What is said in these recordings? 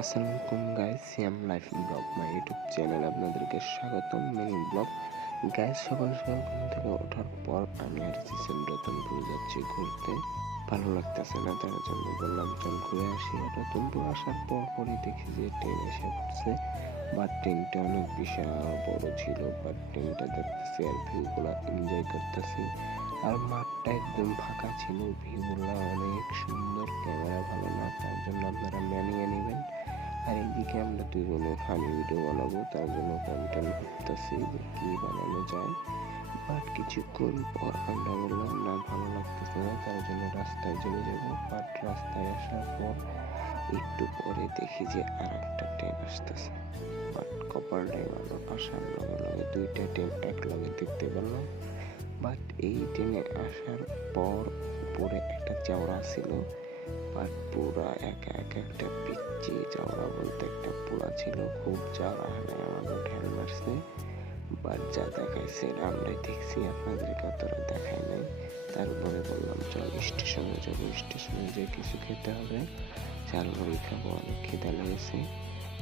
আসসালামু আলাইকুম guys, Siam life blog my YouTube চ্যানেলে আপনাদেরকে স্বাগতম। মিনি ব্লগ গাইস, সকাল সকাল ঘুম থেকে ওঠার পর আমি আর জিসেন রতনপুর যাচ্ছি ঘুরতে। ভালো লাগতেছে না, তার জন্য বললাম চল ঘুরে আসি। রতনপুর আসার পরই দেখি যে ট্রেন এসে পড়ছে, বাট ট্রেনটা অনেক বিশাল বড় ছিল। বাট ট্রেনটা দেখতেছি আর ভিউগুলা এনজয় করতেছি। আর মাঠটা একদম ফাঁকা ছিল, ভিউগুলা অনেক সুন্দর। ক্যামেরা ভালো না, তার জন্য আপনারা মানিয়ে নেবেন। আর এইদিকে আমরা দুজনে ফানি ভিডিও বানাবো, তার জন্য কন্টেন্ট করতেছি যে কি বানানো যায়। বাট কিছুক্ষণ পর আমরা বললাম না, ভালো লাগতেছে না, তার জন্য রাস্তায় চলে যাবো। বাট রাস্তায় আসার পর একটু পরে দেখি যে আর একটা ট্রেন আসতেছে। বাট কপালটাই ভালো, আসার লগে লগে দুইটা ট্রেন এক লগে দেখতে পেলাম। বাট এই ট্রেনে আসার পর উপরে একটা চওড়া ছিল, বাট পুরা একা একা একটা পিচ্ছি চওড়া বলতে একটা পোড়া ছিল, খুব চওড়া। আমাকে ঢেল মারছে। বাট যা দেখাইছে আমরাই দেখছি, আপনাদেরকে অতটা দেখায় নাই। তারপরে বললাম চল স্টেশনে যাবো, স্টেশনে যেয়ে কিছু খেতে হবে, ঝালমুড়ি খাবো, অনেক খিদা লেগেছে।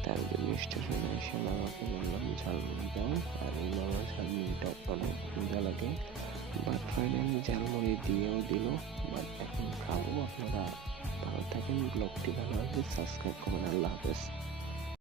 তার জন্য স্টেশনে এসে মামাকে বললাম ঝালমুড়ি দাও। আর এই মামা ঝালমুড়িটা অনেক মজা লাগে। বাট ফাইনালি ঝালমুড়ি দিয়েও দিল। বাট এখন খাবো। আপনারা ভালো থাকেন, ব্লগটি ভালো লাগলে সাবস্ক্রাইব করবেন। আল্লাহ হাফেজ।